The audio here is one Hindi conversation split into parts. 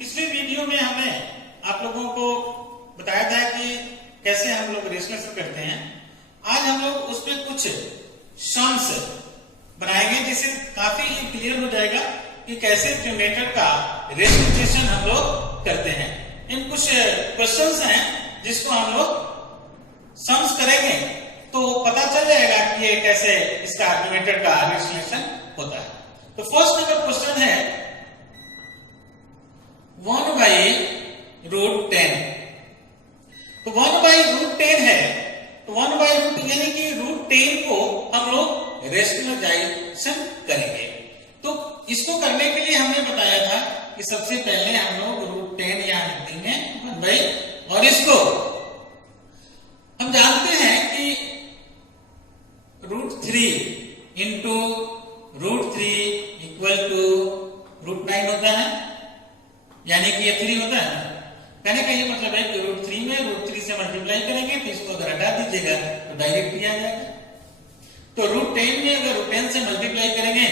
पिछले वीडियो में हमें आप लोगों को बताया था कि कैसे हम लोग रेशनल करते हैं। आज हम लोग उस पर कुछ सम्स बनाएंगे जिससे काफी क्लियर हो जाएगा कि कैसे न्यूमरेटर का रेशनलाइजेशन हम लोग करते हैं। इन कुछ क्वेश्चंस हैं जिसको हम लोग सम्स करेंगे तो पता चल जाएगा कि ये कैसे इसका न्यूमरेटर का रेशनलाइजेशन होता है। तो फर्स्ट नंबर क्वेश्चन है 1/√10। तो 1/√10 है, तो 1/√10 यानी कि √10 को हम लोग रेशनलाइजेशन करेंगे। तो इसको करने के लिए हमने बताया था कि सबसे पहले हम लोग √10 यहां लिख देंगे 1/, और इसको हम जानते हैं कि √3 इंटू √3 इक्वल टू √9 होता है, यानी कि ये 3 होता है। कहने का ये मतलब है कि √3 में √3 से मल्टीप्लाई करेंगे तो इसको अगर हटा दीजिएगा तो डायरेक्ट ही आ जाएगा। तो √10 में अगर √10 से मल्टीप्लाई करेंगे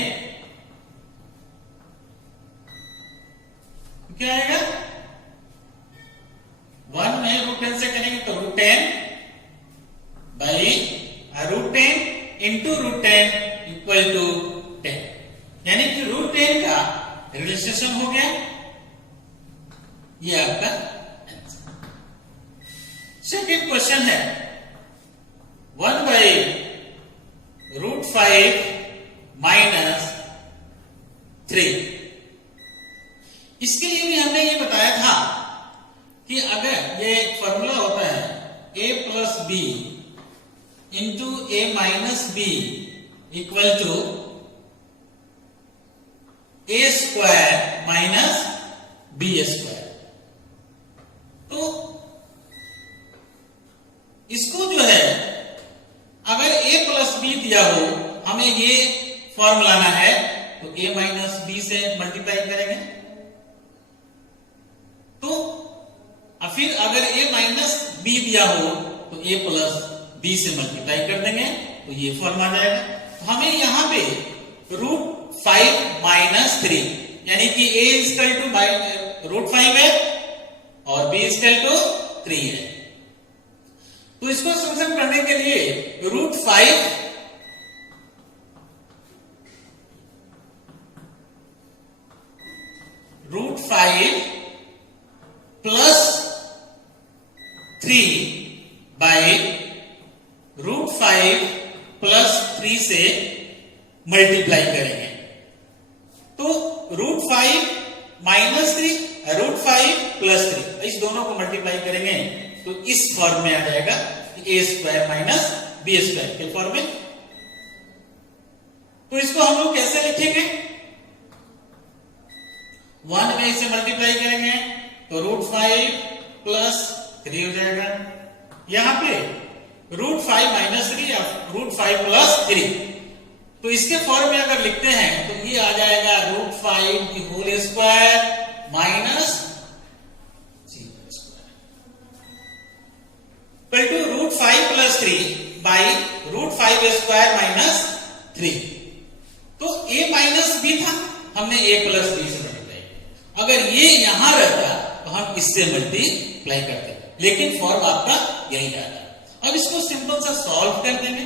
तो क्या आएगा? 1 में √10 से करेंगे तो √10 बाई √10 इंटू √10 इक्वल टू 10, यानी कि √10 का रिलेशन हो गया। ये आपका आंसर। सेकंड क्वेश्चन है 1/√5 माइनस 3। इसके लिए भी हमने ये बताया था कि अगर ये फॉर्मूला होता है a plus B into a minus B equal to a square minus B square. तो इसको जो है अगर a प्लस बी दिया हो, हमें ये फॉर्म लाना है तो a माइनस बी से मल्टीप्लाई करेंगे। तो फिर अगर a माइनस बी दिया हो तो a प्लस बी से मल्टीप्लाई कर देंगे तो ये फॉर्म आ जाएगा। तो हमें यहां पे √5 माइनस 3 यानी कि a इक्वल टू √5 है और b इक्वल टू 3 है। तो इसको सॉल्यूशन करने के लिए √5 प्लस 3 बाई √5 प्लस 3 से मल्टीप्लाई करेंगे। तो √5 माइनस 3 √5 प्लस 3 इस दोनों को मल्टीप्लाई करेंगे तो इस फॉर्म में आ जाएगा a square minus B square के फॉर्म में। तो इसको हम लोग कैसे लिखेंगे? 1 में इसे मल्टीप्लाई करेंगे तो √5 प्लस 3 हो जाएगा। यहां पे √5 माइनस 3 या √5 प्लस 3, तो इसके फॉर्म में अगर लिखते हैं तो ये आ जाएगा √5 की whole square minus equal to √5 plus 3 by √5 square minus 3। तो a माइनस b था, हमने a प्लस b से मल्टीप्लाई किया। अगर ये यहां रहता तो हम इससे मल्टीप्लाई करते, लेकिन फॉर्म आपका यही आता। अब इसको सिंपल सा सॉल्व कर देंगे।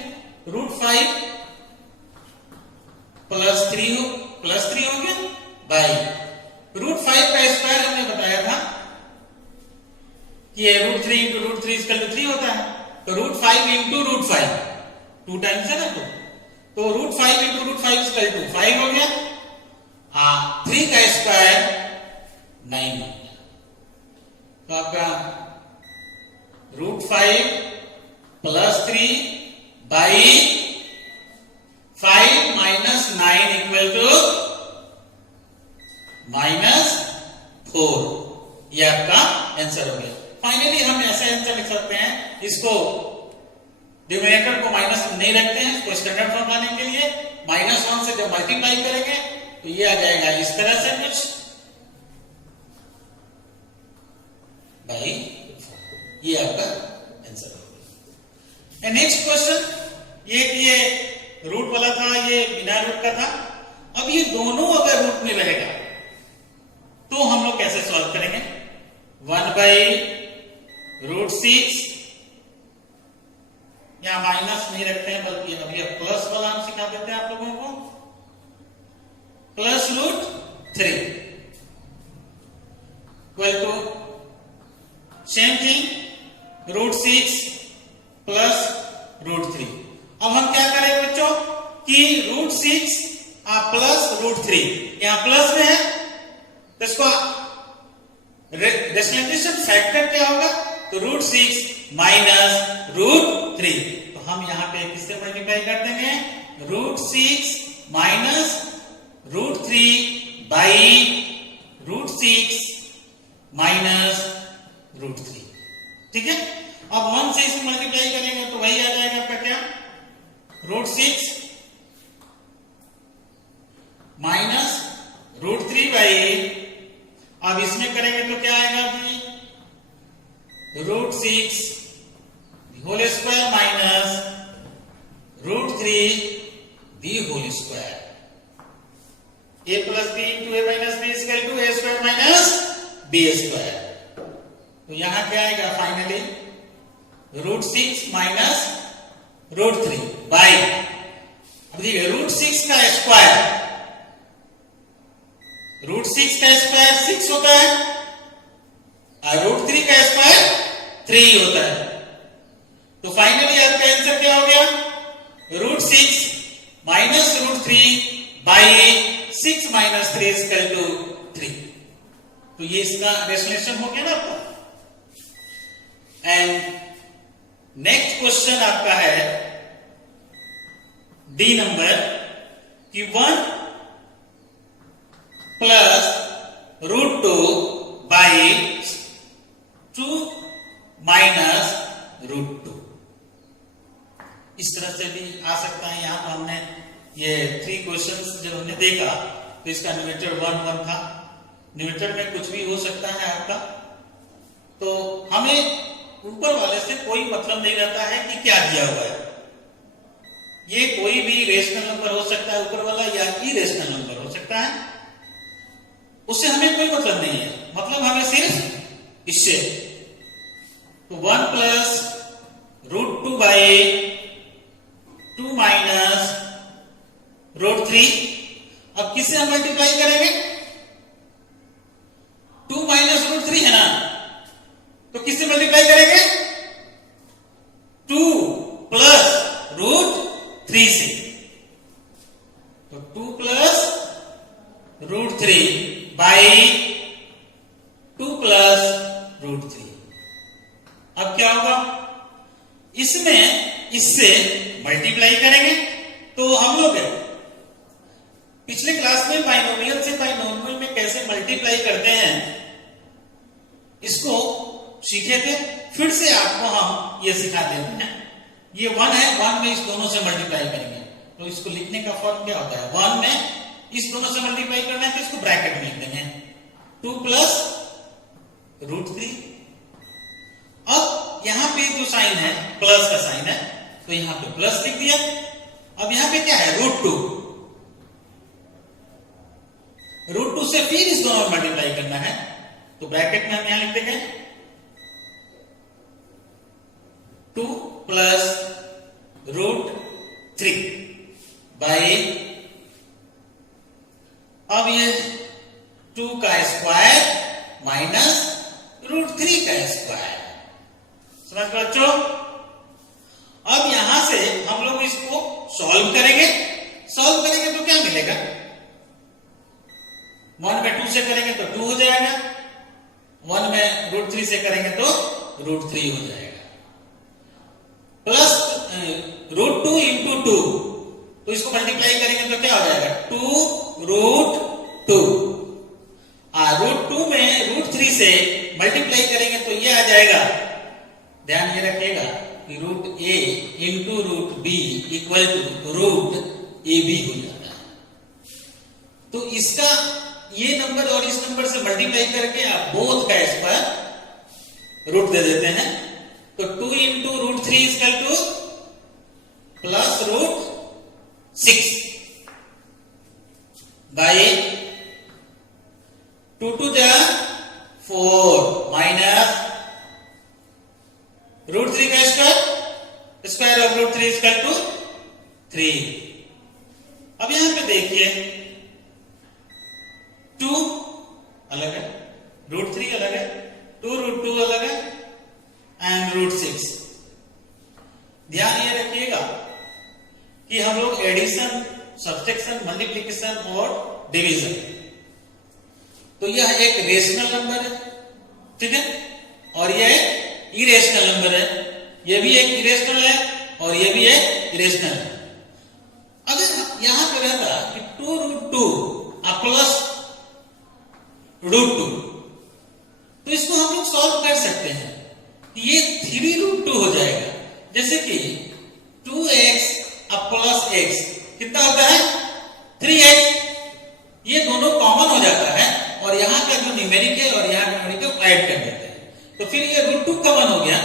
√5 प्लस 3 हो गया बाई √5 का स्क्वायर हमने बताया था कि ये √3 इंटू √3 इक्वल टू 3 होता है। तो √5 इंटू √5 2 टाइम्स है ना, तो √5 इंटू √5 इक्वल टू 5 हो गया। 3 का स्क्वायर 9 हो गया। तो आपका √5 plus 3 by 5 minus 9 equal to -4। ये आपका आंसर हो गया। फाइनली हम ऐसा आंसर लिख सकते हैं, इसको डिनोमिनेटर को माइनस नहीं रखते हैं, इसको स्टैंडर्ड फॉर्म लाने के लिए -1 से जब मल्टीप्लाई करेंगे तो ये आ जाएगा इस तरह से कुछ भाई, ये आपका आंसर हो गया। नेक्स्ट क्वेश्चन ये रूट वाला था, ये बिना रूट का था। अब ये दोनों अगर रूट में रहेगा तो हम हम लोग कैसे सॉल्व करेंगे? 1/√6, यहां माइनस नहीं रखते हैं बल्कि अभी प्लस वाला हम सिखा देते हैं आप लोगों को, +√3 इक्वल टू सेम थिंग √6 +√3। अब हम क्या करेंगे बच्चों कि √6 +√3 यहां प्लस में है तो इसको रेशनलाइजेशन फैक्टर क्या होगा? तो √6 -√3। तो हम यहां पे किससे मल्टीप्लाई कर देंगे? √6 -√3 बाई √6 -√3। ठीक है, अब 1 से इसको मल्टीप्लाई करेंगे तो वही आ जाएगा आपका क्या? √6 -√3 बाई, अब इसमें करेंगे तो क्या आएगा अभी? √6 whole square minus √3 the whole square. a plus B into A minus B equal to A square minus B square. तो यहां क्या आएगा फाइनली? √6 -√3 बाई, अब देखिए √6 का स्क्वायर, √6 का स्क्वायर 6 होता है और √3 का स्क्वायर 3 होता है। तो फाइनली आपका आंसर क्या हो गया? √6 -√3 बाई 6 - 3 इक्वल टू 3। तो ये इसका रेशनलाइजेशन हो गया ना आपका। एंड नेक्स्ट क्वेश्चन आपका है डी नंबर कि 1 +√2 बाई 2 -√2। इस तरह से भी आ सकता है। यहां पर हमने ये 3 क्वेश्चंस जब हमने देखा तो इसका न्यूमरेटर 1 1 था, न्यूमरेटर में कुछ भी हो सकता है आपका। तो हमें ऊपर वाले से कोई मतलब नहीं रहता है कि क्या दिया हुआ है। ये कोई भी रेशनल नंबर हो सकता है ऊपर वाला या इरेशनल नंबर हो सकता है, उससे हमें कोई मतलब नहीं है। मतलब हमें सिर्फ इससे तो 1 +√2 बाई 2 -√3। अब किससे हम मल्टीप्लाई करेंगे? 2 -√3 है ना, तो किससे मल्टीप्लाई करेंगे? 2 +√3 से। तो 2 +√3 बाई 2 +√3। अब क्या होगा? इसमें इससे मल्टीप्लाई करेंगे तो हम लोग पिछले क्लास में बाइनोमियल से बाइनोमियल में कैसे मल्टीप्लाई करते हैं इसको सीखे थे। फिर से आपको हम ये सिखा देते हैं। ये 1 है, 1 में इस दोनों से मल्टीप्लाई करेंगे तो इसको लिखने का फॉर्म क्या होता है? 1 में इस दोनों से मल्टीप्लाई करना है तो इसको ब्रैकेट में लिख देंगे 2 +√3। अब यहां पे जो साइन है प्लस का साइन है तो यहां पे प्लस लिख दिया। अब यहां पे क्या है? √2। √2 से फिर इस दोनों में मल्टीप्लाई करना है तो ब्रैकेट में हम यहां लिख देंगे 2 +√3 बाई, अब ये 2 का स्क्वायर माइनस √3 का स्क्वायर। समझ पा बच्चों? अब यहां से हम लोग इसको सॉल्व करेंगे। सॉल्व करेंगे तो क्या मिलेगा? 1 में 2 से करेंगे तो 2 हो जाएगा, 1 में √3 से करेंगे तो √3 हो जाएगा। प्लस √2 इंटू 2, तो इसको मल्टीप्लाई करेंगे तो क्या हो जाएगा? 2√2। √2 में √3 से मल्टीप्लाई करेंगे तो ये आ जाएगा, ध्यान ये रखिएगा कि √a into √b equal to √ab हो जाता है। तो इसका ये नंबर और इस नंबर से मल्टीप्लाई करके आप बोथ का स्क्वायर रूट दे देते हैं तो 2 इंटू √3 इक्वल टू +√6 बाई 2 2 जा 4 माइनस रूट 3 का square of root 3 equal to 3। अब यहां पे देखिए 2 अलग है, रूट 3 अलग है, 2 रूट 2 अलग है एंड रूट 6। ध्यान ये रखिएगा कि हम लोग एडिशन, सब्ट्रैक्शन, मल्टीप्लिकेशन और डिवीजन, तो यह एक रेशनल नंबर है, ठीक है, और यह एक इरेशनल नंबर है, यह भी एक इरेशनल है और यह भी एक इरेशनल है। अगर यहां पे रहता कि 2 रूट 2 प्लस रूट 2, तो इसको हम लोग सॉल्व कर सकते हैं, ये 3 रूट 2 हो जाएगा। जैसे कि 2x प्लस x कितना होता है 3x, ये दोनों कॉमन हो जाता है और यहाँ का जो न्यूमेरिक है और यहाँ का न्यूमेरिक को ऐड कर देते हैं, तो फिर ये रूट 2 कॉमन हो गया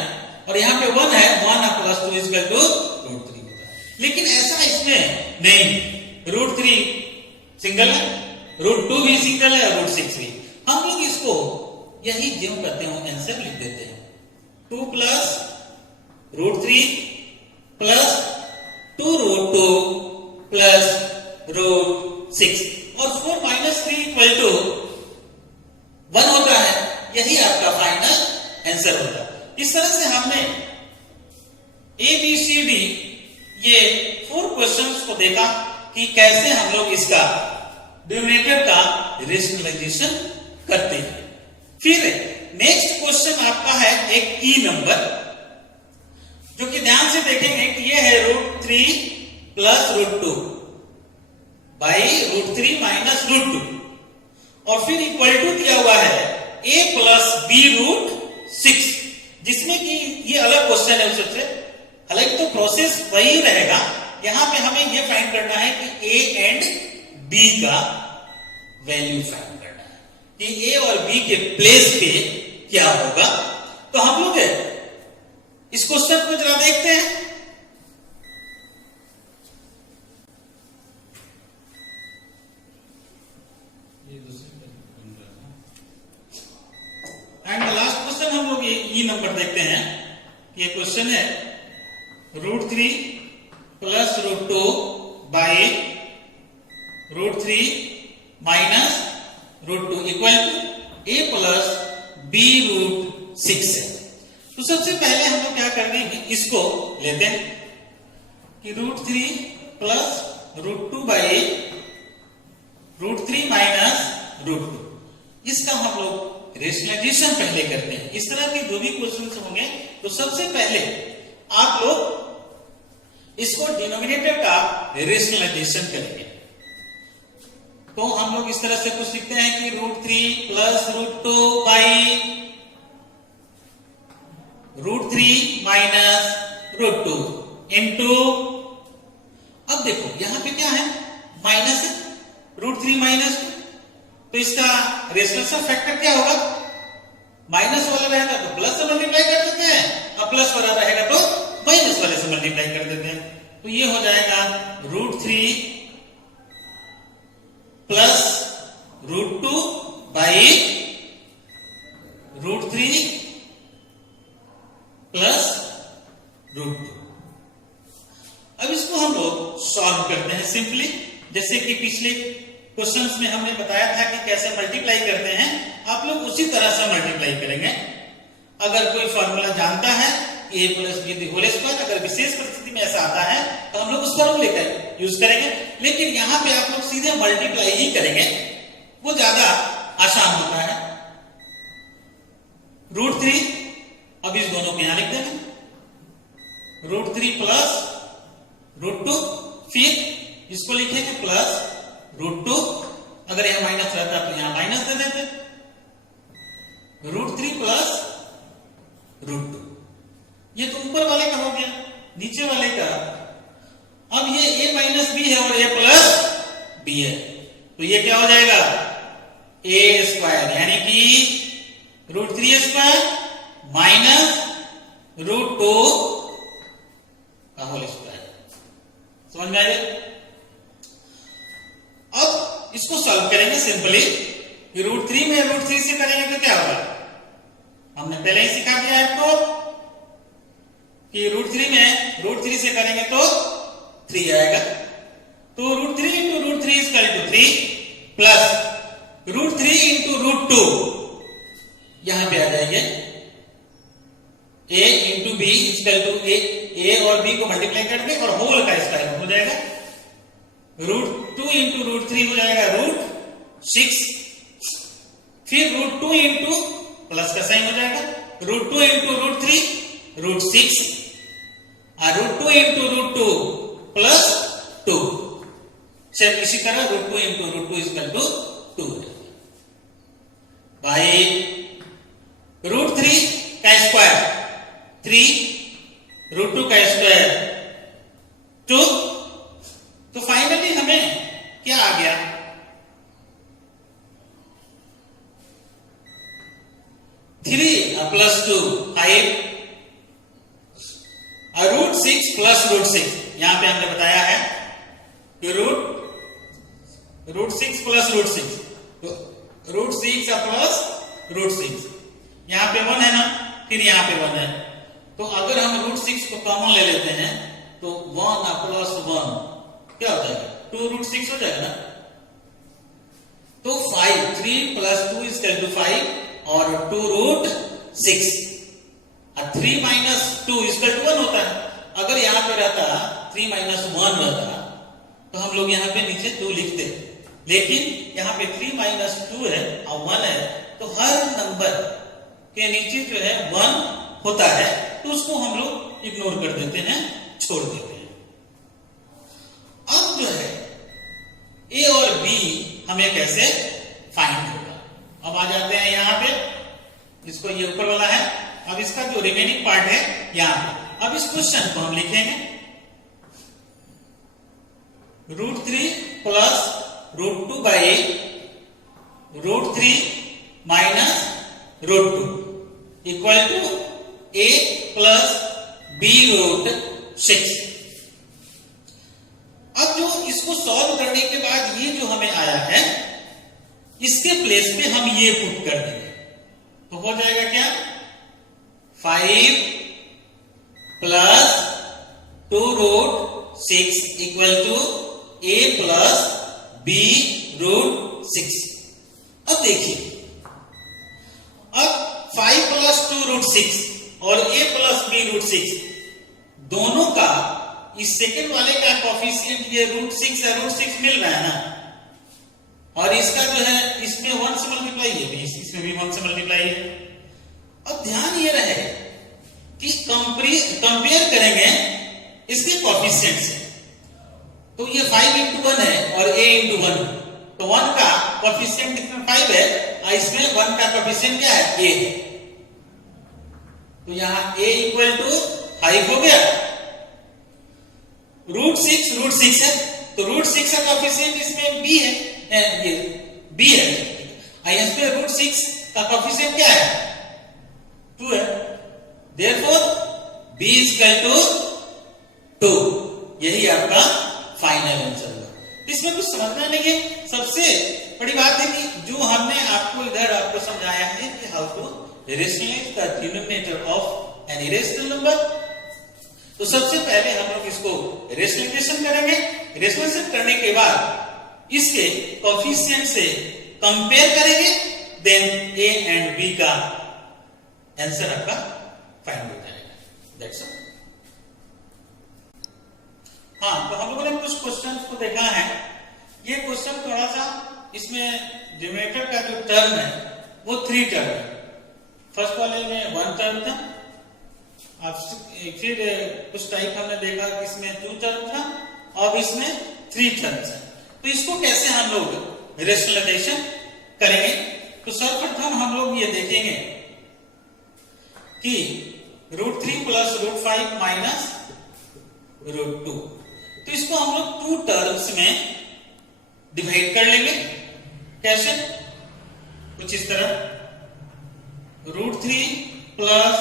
और यहाँ पे 1 है, 1 प्लस 2 इक्वल टू रूट 3 होता है। लेकिन ऐसा इसमें नहीं, रूट 3 सिंगल है, रूट 2 भी सिंगल है और रूट 6 भी। हम लोग इसको यही ज्यों करते हो आंसर लिख देते हैं 2 plus root 3 plus 2 root 2 plus root 6 और 4 माइनस 3 इक्वल टू 1 होता है। यही आपका फाइनल आंसर होता है। इस तरह से हमने ABCD ये 4 क्वेश्चंस को देखा कि कैसे हम लोग इसका डिनोमिनेटर का रेशनलाइजेशन करते हैं। फिर नेक्स्ट क्वेश्चन आपका है एक की नंबर, जो कि ध्यान से देखेंगे कि ये है root 3 plus root 2 by root 3 minus root 2 और फिर इक्वल टू दिया हुआ है a प्लस बी रूट 6, जिसमें कि ये अलग क्वेश्चन है सबसे। हालांकि तो प्रोसेस वही रहेगा, यहां पे हमें ये फाइंड करना है कि a एंड b का वैल्यू फाइंड करना है कि a और b के प्लेस पे क्या होगा। तो हम लोग इस क्वेश्चन को जरा देखते हैं। एंड लास्ट क्वेश्चन हम लोग ये ई नंबर देखते हैं। ये क्वेश्चन है root 3 plus root 2 by root 3 minus root 2 equal to a plus b root 6 है। तो सबसे पहले हम लोग क्या कर देंगे, इसको लेते हैं कि root 3 plus root 2 by root 3 minus root 2, इसका हम लोग रेशनलाइजेशन पहले करते हैं। इस तरह के जो भी क्वेश्चन होंगे तो सबसे पहले आप लोग इसको डिनोमिनेटर का रेशनलाइजेशन करेंगे। तो हम लोग इस तरह से कुछ लिखते हैं कि root 3 plus root 2 by root 3 minus root 2 into, अब देखो यहां पे क्या है माइनस है, रूट 3 माइनस 2, तो इसका रेशनल फैक्टर क्या होगा, माइनस वाला रहेगा तो प्लस से मल्टीप्लाई कर देते हैं और प्लस वाला रहेगा तो माइनस वाले से मल्टीप्लाई कर देते हैं। तो ये हो जाएगा root 3 plus root 2 by root 3 plus root 2। अब इसको हम लोग सॉल्व करते हैं सिंपली, जैसे कि पिछले क्वेश्चंस में हमने बताया था कि कैसे मल्टीप्लाई करते हैं, आप लोग उसी तरह से मल्टीप्लाई करेंगे। अगर कोई फॉर्मूला जानता है a plus b the whole square, अगर विशेष परिस्थिति में ऐसा आता है तो हम लोग उस फॉर्मूले का यूज करेंगे, लेकिन यहां पे आप लोग सीधे मल्टीप्लाई ही करेंगे, वो ज्यादा आसान होता है। रूट 3, अब इस दोनों को यहां लिख देंगे रूट 3 प्लस रूट 2, फिर इसको लिखेंगे प्लस रूट 2, अगर यहां माइनस रहता तो यहां माइनस दे देते, रूट 3 प्लस रूट 2। ये तो ऊपर वाले का हो गया, नीचे वाले का अब ये a माइनस बी है और a प्लस बी है, तो ये क्या हो जाएगा a स्क्वायर, यानी कि रूट 3 स्क्वायर माइनस रूट 2 का होल स्क्वायर। समझ में आएगा? अब इसको सॉल्व करेंगे सिंपली, कि रूट 3 में रूट 3 से करेंगे तो क्या होगा, हमने पहले ही सिखा दिया आपको कि रूट 3 में रूट 3 से करेंगे तो 3 आएगा। तो root 3 into root 3 is equal to 3 plus root 3 into root 2, यहां पे आ जाएंगे a into B equal to A और बी को मल्टीप्लाई करके और होल का स्क्वायर हो जाएगा। रूट 2 इंटू रूट 3 हो जाएगा रूट 6, फिर रूट 2 इंटू प्लस का साइन हो जाएगा, रूट 2 इंटू रूट 3 रूट 6 और root 2 into root 2 plus 2। Same इसी तरह root 2 into root 2 equal to 2 by root 3 का स्क्वायर 3 रूट 2 का स्क्वायर 2। तो फाइनली हमें क्या आ गया, 3 प्लस 2 5 और रूट 6 प्लस रूट 6। यहां पे हमने बताया है कि रूट 6 प्लस रूट 6, तो रूट 6 प्लस रूट 6, यहां पे 1 है ना, फिर यहां पे 1 है, तो अगर हम रूट 6 को कॉमन ले लेते हैं तो 1 प्लस 1 क्या हो जाएगा, 2 रूट 6 हो जाएगा ना। तो 5 3 प्लस 2 इज इक्वल टू 5 और 2 रूट 6 और 3 माइनस 2 इज इक्वल टू 1 होता है। अगर यहां पे रहता 3 माइनस 1 रहता तो हम लोग यहां पे नीचे 2 लिखते, लेकिन यहां पे 3 माइनस 2 है और 1 है, तो हर नंबर के नीचे जो है 1 होता है, तो उसको हम लोग इग्नोर कर देते हैं, छोड़ देते हैं। अब जो है ए और बी हमें कैसे फाइंड होगा, अब आ जाते हैं यहां पे, इसको ये ऊपर वाला है, अब इसका जो रिमेनिंग पार्ट है यहां पे। अब इस क्वेश्चन को हम लिखेंगे root 3 plus root 2 by root 3 minus root 2 equal to a plus b root 6। अब जो इसको सॉल्व करने के बाद ये जो हमें आया है, इसके प्लेस पे हम ये पुट कर देंगे, तो हो जाएगा क्या, 5 plus 2 root 6 equal to a plus b root 6। अब देखिए, अब 5 प्लस 2 रूट 6 और a प्लस b रूट 6 दोनों का इस सेकंड वाले का कोफिशिएंट ये रूट 6 है, रूट 6 मिल रहा है ना, और इसका जो है इसमें 1 से मल्टीप्लाई है, इसमें भी 1 से मल्टीप्लाई है। अब ध्यान ये रहे कि कंपेयर करेंगे इसके कोफिशिएंट से, तो ये 5 इंटू 1 है और a इंटू 1, तो 1 का कोफिशिएंट इसमें 5 है और इसमें 1 का कोफिशिएंट क्या है, a है, तो यहां a इक्वल टू 5 हो गया। रूट 6 है, तो रूट 6 का कोफिशिएंट इसमें b है, ये b है, इसमें रूट 6 का कोफिशिएंट क्या है, 2 है, therefore b is equal to 2। यही आपका फाइनल आंसर होगा। इसमें कुछ समझना नहीं है, सबसे बड़ी बात है कि जो हमने आपको इधर आपको समझाया है कि how to rationalize the denominator of an irrational number. तो सबसे पहले हम लोग इसको रेशनलाइजेशन करेंगे, रेशनलाइजेशन करने के बाद इसके कोफिशिएंट से कंपेयर करेंगे, देन a एंड b का आंसर आपका फाइंड हो जाएगा। That's all. हाँ, तो हम लोगों ने कुछ क्वेश्चंस को देखा है। ये क्वेश्चन थोड़ा सा, इसमें डिनोमिनेटर का जो टर्म है वो 3 टर्म है। फर्स्ट वाले में 1 टर्म था, अब फिर कुछ टाइप हमने देखा कि इसमें 2 टर्म था और इसमें 3 टर्म है। तो इसको कैसे हम लोग रेशनलाइजेशन करेंगे, तो सर्वप्रथम हम लोग ये देखेंगे कि root 3 plus root 5 minus root 2, तो इसको हम लोग 2 टर्म्स में डिवाइड कर लेंगे। कैसे, कुछ इस तरह, रूट 3 प्लस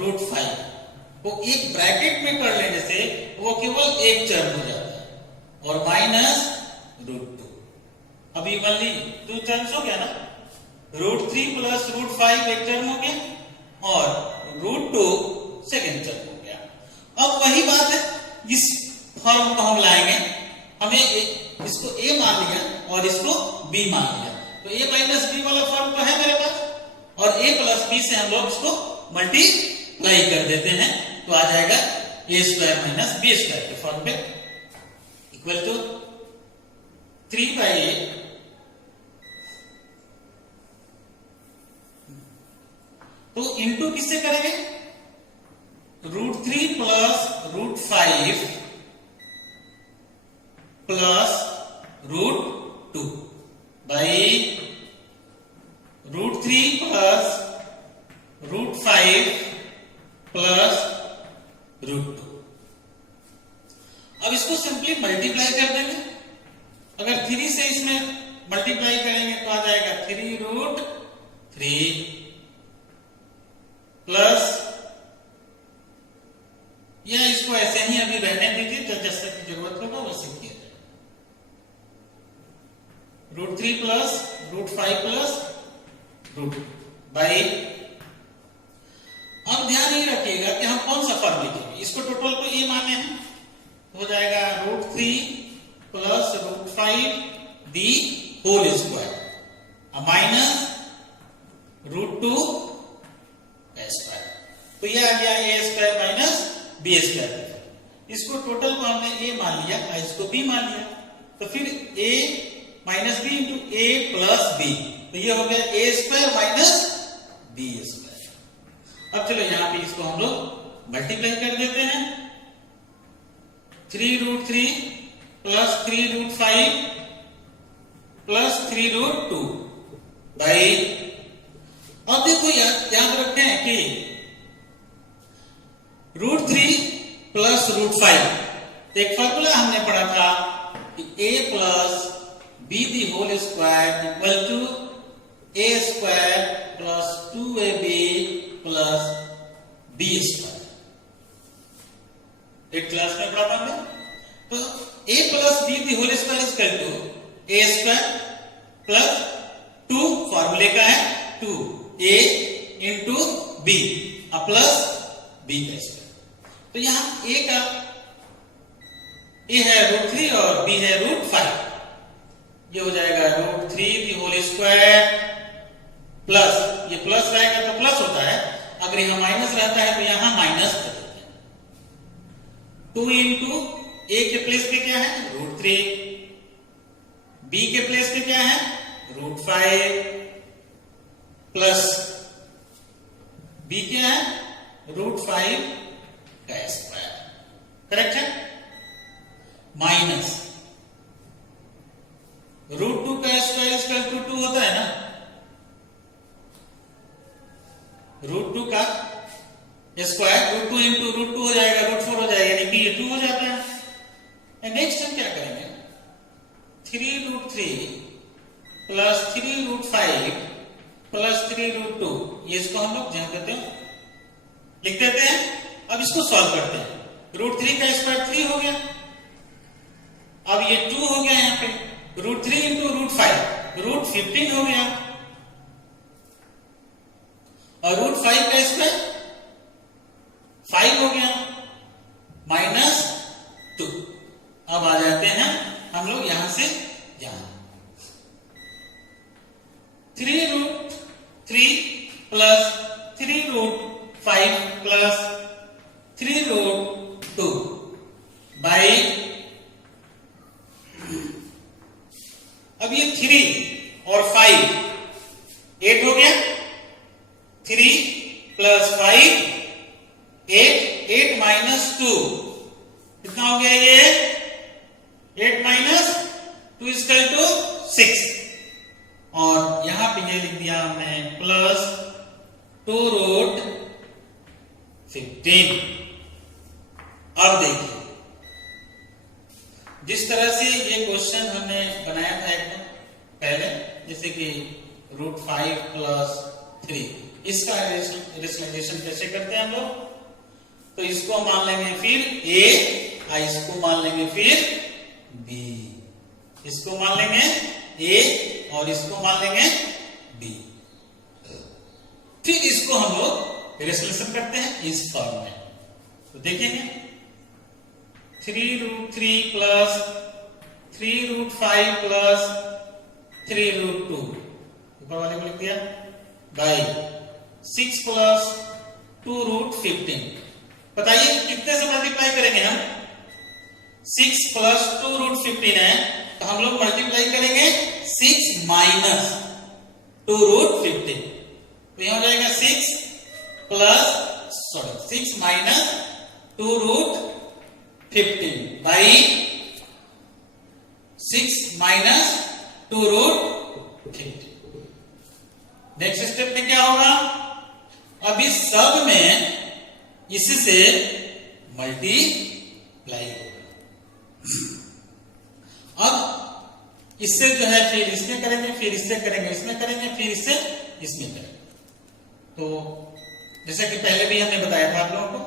रूट 5 को एक ब्रैकेट में कर लेने से वो केवल एक टर्म हो जाता है, और माइनस रूट 2, अभी ओनली 2 टर्म्स हो गया ना, √3 प्लस √5 एक टर्म हो गया और √2 सेकेंड टर्म हो गया। अब वही बात है, इस फॉर्म को हम लाएंगे, हमें इसको a मान लिया और इसको b मान लिया, तो a माइनस b वाला फॉर्म तो है मेरे पास और a प्लस b से हम लोग इसको मल्टीप्लाई कर देते हैं, तो आ जाएगा a square minus b square के फॉर्म पे इक्वल टू 3/8 तो इनटू किससे करेंगे, √3 plus √5 plus √2 by √3 plus √5 plus √2। अब इसको सिंपली मल्टीप्लाई कर देंगे, अगर 3 से इसमें मल्टीप्लाई करेंगे तो आ जाएगा 3√3 प्लस, या इसको ऐसे ही अभी रहने दीजिए, तो जैसे की जरूरत होगा वैसे किया जाए, √3 प्लस √5 प्लस √2 बाई, अब ध्यान ये रखिएगा कि हम कौन सा फॉर्म लिखेंगे, इसको टोटल को ए माने हैं, हो जाएगा √3 plus √5 the whole square minus √2 square, तो ये आ गया a square minus b square. इसको टोटल को हमने a मान लिया और इसको b मान लिया, तो फिर a minus b into a plus b, तो ये हो गया a square minus b square. अब चलो यहाँ पे इसको हम लोग मल्टीप्लाई कर देते हैं, 3√3 प्लस 3√5 प्लस 3√2 बाई, अब देखो याद रखें कि √3 प्लस √5, एक फॉर्मूला हमने पढ़ा था कि a plus b the whole square equal to a square plus 2ab plus b square, एक क्लास में पढ़ा था। तो a plus b the whole square equal to a square plus 2 फॉर्मूले का है 2a into b plus b का स्क्वायर, तो यहां a है √3 और b है √5, ये हो जाएगा √3 दी होल स्क्वायर प्लस, ये प्लस रहेगा तो प्लस होता है, अगर यहां माइनस रहता है तो यहां माइनस कर देते हैं, 2 इंटू a के प्लेस पे क्या है √3, b के प्लेस पे क्या है √5 प्लस b क्या है √5 का स्क्वायर, करेक्ट है, माइनस √2 का स्क्वायर इक्वल टू 2 होता है ना, √2 का स्क्वायर √2 इंटू √2 हो जाएगा √4 हो जाएगा, यानी कि ये 2 हो जाता है। नेक्स्ट हम क्या करेंगे, 3√3 प्लस 3√5 प्लस 3√2, ये इसको हम लोग जहाँ करते हैं लिख देते हैं। अब इसको सॉल्व करते हैं, √3 का स्क्वायर 3 हो गया, अब ये 2 हो गया, यहाँ पे √3 इंटू √5 √15 हो गया, और √5 का स्क्वायर 5 हो गया माइनस 2। अब आ जाते हैं हम लोग यहां से यहां, 3√3 प्लस 3√5 प्लस 3√2 बाई, अब ये 3 और 5 8 हो गया, 3 प्लस 5 8 माइनस 2 कितना हो गया, ये 8 माइनस 2 इक्वल टू 6, और यहां पे ये लिख दिया हमने प्लस 2√15। अब देखिए जिस तरह से ये क्वेश्चन हमने बनाया था एकदम पहले, जैसे कि √5 प्लस 3, इसका रेशनलाइजेशन कैसे करते हैं हम लोग, तो इसको मान लेंगे फिर a, इसको मान लेंगे फिर b, इसको मान लेंगे a और इसको मान लेंगे b, इसको हम लोग रेशनलाइजेशन करते हैं इस फॉर्म में। तो देखेंगे 3√3 प्लस 3√5 प्लस 3√2 ऊपर वाले को लिख दिया बाई 6 प्लस 2√15। बताइए कितने से मल्टीप्लाई करेंगे हम? 6 प्लस 2√15 है तो हम लोग मल्टीप्लाई करेंगे 6 माइनस 2√15। तो यहां हो जाएगा 6 minus 2√15 by 6 minus 2√15। Next step में क्या होगा? अब इस सब में इससे मल्टीप्लाई होगा। अब इससे जो है फिर इसमें करेंगे, फिर इससे करेंगे, इसमें करेंगे, फिर इससे इसमें करेंगे। तो जैसा कि पहले भी हमने बताया था आप लोगों को,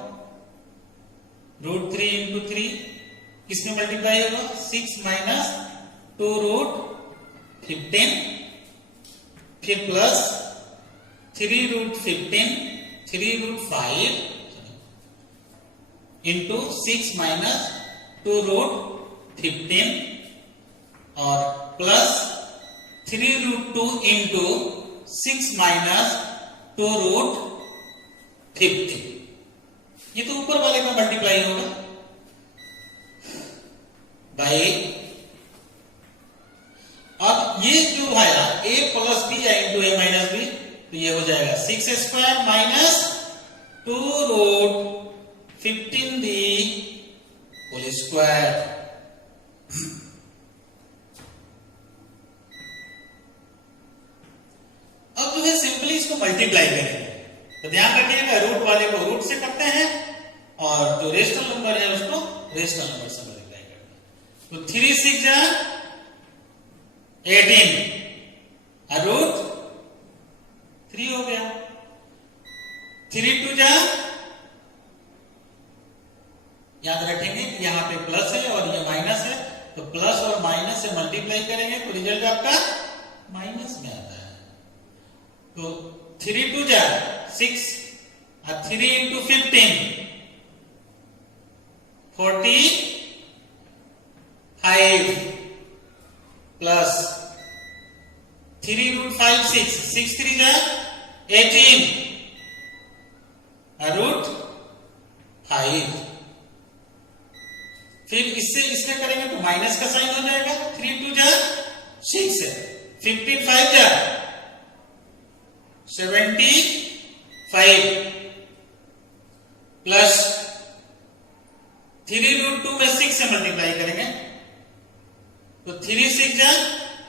√3 इंटू 3 किसमें मल्टीप्लाई होगा? 6 माइनस 2√15 फिर प्लस 3√15 3√5 इंटू 6 माइनस 2√15 और प्लस 3√2 इंटू 6 माइनस 2√15। ये तो ऊपर वाले का मल्टीप्लाई होगा बाई, अब ये जो आया a प्लस बी या इंटू a माइनस बी, तो ये हो जाएगा 6² माइनस 2√15 दी होल स्क्वायर। अब जो है सिंपली इसको मल्टीप्लाई करेंगे। तो ध्यान रखिएगा रूट वाले को रूट से करते हैं और जो रेशनल नंबर है उसको रेशनल नंबर से मल्टीप्लाई करते हैं। तो 3 6 जा 18 और रूट 3 हो गया। 3 2 जा, याद रखेंगे कि यहां पे प्लस है और ये माइनस है, तो प्लस और माइनस से मल्टीप्लाई करेंगे तो रिजल्ट आपका माइनस में आता है। तो 3 2 जा 6 और 3 इंटू 15 45 प्लस 3√5 6 3 जा 18 √5। फिर इससे इसमें करेंगे तो माइनस का साइन हो जाएगा। 3 2 जा 6 है, 15 5 जा 75 प्लस 3√2 में 6 से मल्टीप्लाई करेंगे तो 3 6 जा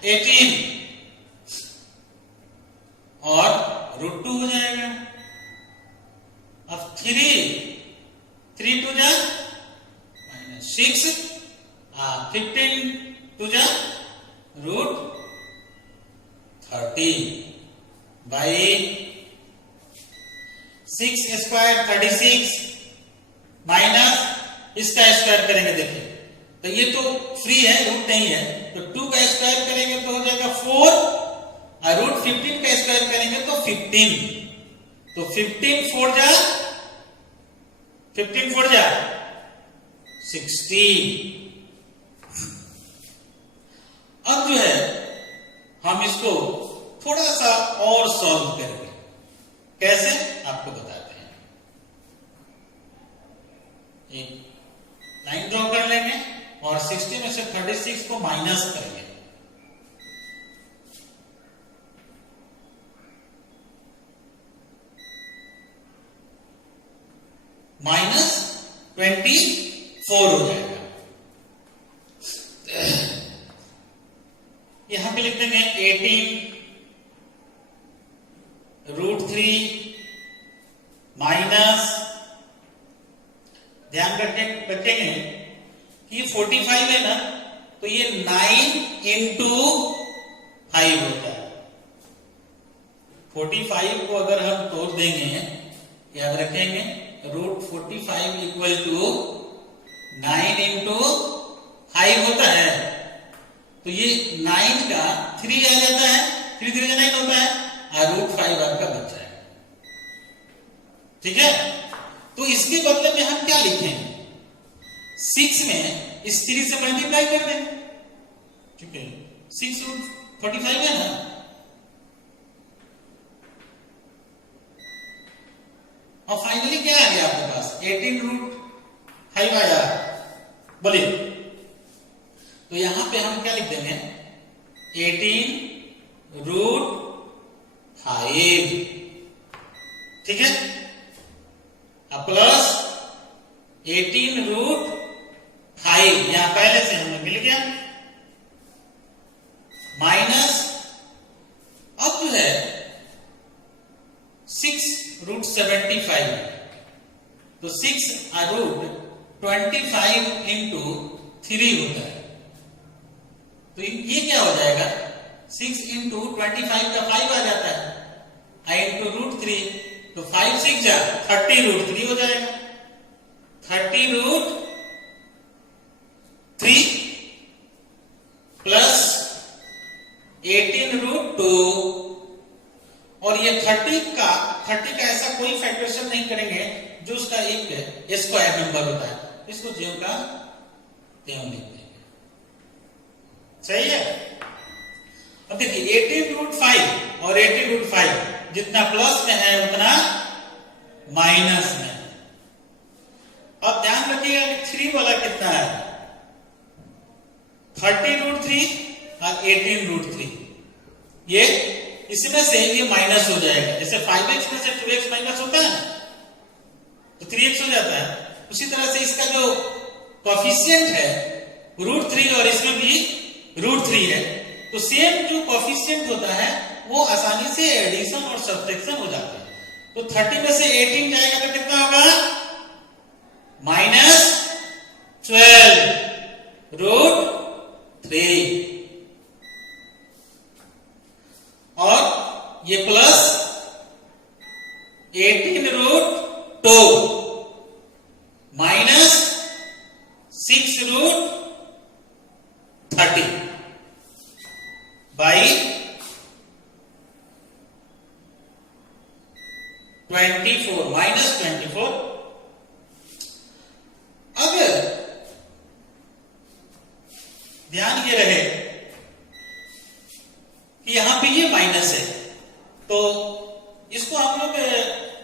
18 और √2 हो जाएगा। अब 3 2 जा 6 15 2 जा √30 बाई 6 स्क्वायर 36 माइनस इसका स्क्वायर करेंगे। देखिए तो ये तो फ्री है, रूट नहीं है, तो 2 का स्क्वायर करेंगे तो हो जाएगा 4 और √15 का स्क्वायर करेंगे तो 15। तो 15 4 जा 60। अब जो है हम इसको थोड़ा सा और सॉल्व करेंगे। कैसे आपको बताते हैं। एक लाइन ड्रॉ कर लेंगे और 60 में से 36 को माइनस करेंगे। -24 हो जाएगा। यहां पे लिख देंगे 18 √3 माइनस, ध्यान रखेंगे कि 45 है ना, तो ये 9 इंटू 5 होता है। 45 को अगर हम तोड़ देंगे, याद रखेंगे √45 इक्वल टू 9 इंटू 5 होता है। तो ये 9 का 3 आ जाता है, 3 3 9 होता है और √5 आपका बच जाएगा। ठीक है, तो इसके बदले में हम क्या लिखेंगे, 6 में इस 3 से मल्टीप्लाई कर दें, ठीक है, 6√45 है ना, और फाइनली क्या आ गया आपके पास 18√5 आया, बोलिए। तो यहां पे हम क्या लिख देंगे 18√5, ठीक है, अब प्लस 18√5 यहां पहले से हमें मिल गया, माइनस अब जो है 6√75, तो 6√25 इंटू 3 होता है, तो ये क्या हो जाएगा 6 इंटू 25 का 5 आ जाता है, इंटू √3, तो 5 6 जा 30√3 हो जाएगा, 30√3 प्लस 18√2, और ये 30 का ऐसा कोई फैक्टरेशन नहीं करेंगे जो उसका एक स्क्वायर नंबर होता है, इसको ज्यों का त्यों लिख देंगे, सही है। अब देखिए 18√5 और 18√5 जितना प्लस में है उतना माइनस में। अब ध्यान रखिएगा कि 3 वाला कितना है 30√3 और 18√3, ये इसमें से ये माइनस हो जाएगा, जैसे 5x में से 2x माइनस होता है तो 3x हो जाता है, उसी तरह से इसका जो कोएफिशिएंट है √3 और इसमें भी √3 है, तो सेम जो कोएफिशिएंट होता है वो आसानी से एडिशन और सब्ट्रैक्शन हो जाता है। तो 30 में से 18 जाएगा तो कितना होगा -12√3, और ये प्लस 18√2 माइनस 6√30 बाई 24 -24। अब ध्यान ये रहे कि यहां पे ये माइनस है, तो इसको हम लोग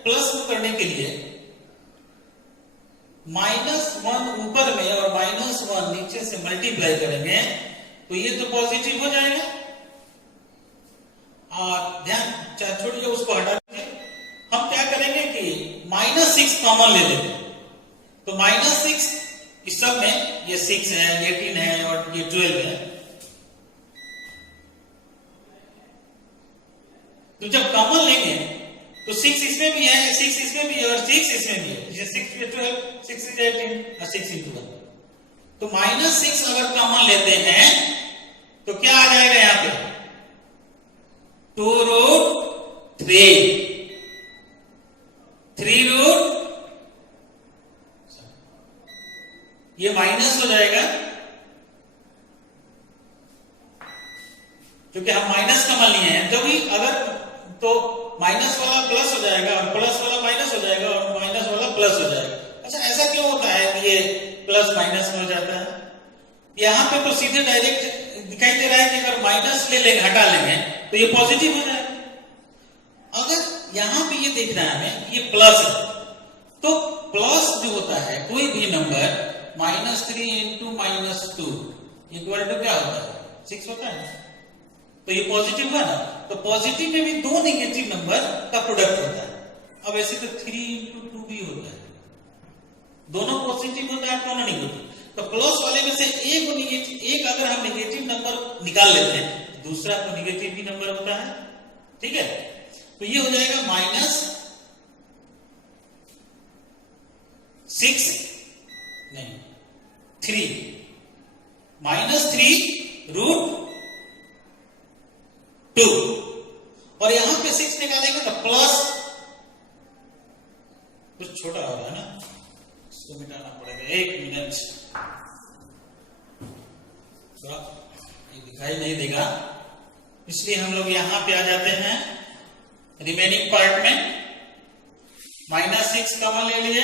प्लस करने के लिए -1 ऊपर में और -1 नीचे से मल्टीप्लाई करेंगे तो ये तो पॉजिटिव हो जाएगा, और ध्यान छोड़िए उसको हटा दीजिए, हम क्या करेंगे कि -6 कॉमन ले लेते हैं, तो -6 इस सब में ये 6 है, 18 है और ये 12 है, तो जब कॉमन लेंगे तो 6 इसमें भी है, 6 इसमें भी है और 6 इसमें भी है, जैसे 6 में 12, 6 is 18 और 6 into 1, तो -6 अगर कॉमन लेते हैं तो क्या आ जाएगा यहां पे 2√3, 3 ये माइनस हो जाएगा क्योंकि हम माइनस कॉमन लिए हैं, जब भी अगर तो माइनस वाला प्लस हो जाएगा और प्लस वाला माइनस हो जाएगा और माइनस वाला प्लस हो जाएगा। अच्छा ऐसा क्यों होता है कि ये प्लस माइनस में हो जाता है, यहां पे तो सीधे डायरेक्ट दिखाई दे रहा है कि अगर माइनस ले लेंगे हटा लेंगे तो ये पॉजिटिव हो जाएगा, अगर यहां पे ये देख रहा है हमें ये प्लस है, तो प्लस जो होता है कोई भी नंबर -3 इंटू -2 इक्वल टू क्या होता है 6 होता है, तो ये पॉजिटिव हुआ ना, तो पॉजिटिव में भी 2 नेगेटिव नंबर का प्रोडक्ट होता है। अब ऐसे तो 3 इंटू 2 भी होता है, दोनों पॉजिटिव होता है दोनों नेगेटिव, तो प्लस वाले में से एक अगर हम नेगेटिव नंबर निकाल लेते हैं दूसरा तो नेगेटिव भी नंबर होता है, ठीक है, तो ये हो जाएगा -3 और यहां पे 6 निकालेंगे तो प्लस कुछ छोटा हो रहा है ना, इसको मिटाना पड़ेगा, 1 मिनट, ये दिखाई नहीं देगा इसलिए हम लोग यहां पे आ जाते हैं रिमेनिंग पार्ट में। -6 कॉमन ले लिए,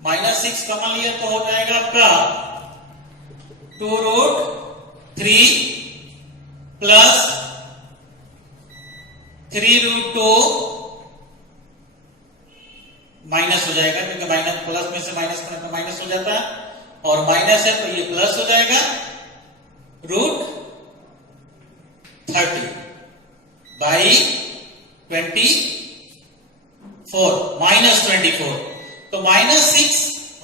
-6 कॉमन लिया तो हो जाएगा आपका 2√3 प्लस 3√2 माइनस हो जाएगा, क्योंकि माइनस प्लस में से माइनस करने पर माइनस हो जाता है, और माइनस है तो ये प्लस हो जाएगा √30 बाई 24 -24। तो -6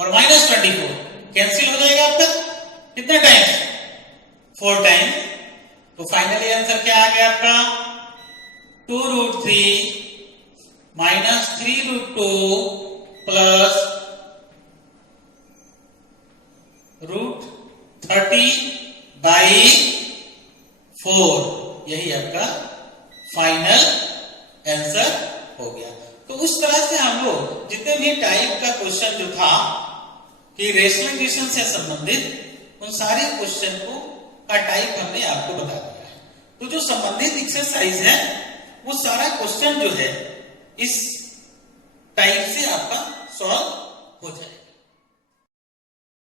और -24 कैंसिल हो जाएगा आपका कितने टाइम? 4 टाइम। तो फाइनली आंसर क्या आ गया आपका? 2√3 माइनस 3√2 प्लस √30 बाई 4। यही आपका फाइनल आंसर हो गया। तो उस तरह से हम लोग जितने भी टाइप का क्वेश्चन जो था कि रेशनल इक्वेशन से संबंधित, उन सारे क्वेश्चन को का टाइप हमने आपको बता दिया है। तो जो संबंधित एक्सरसाइज है वो सारा क्वेश्चन जो है इस टाइप से आपका सॉल्व हो जाएगा।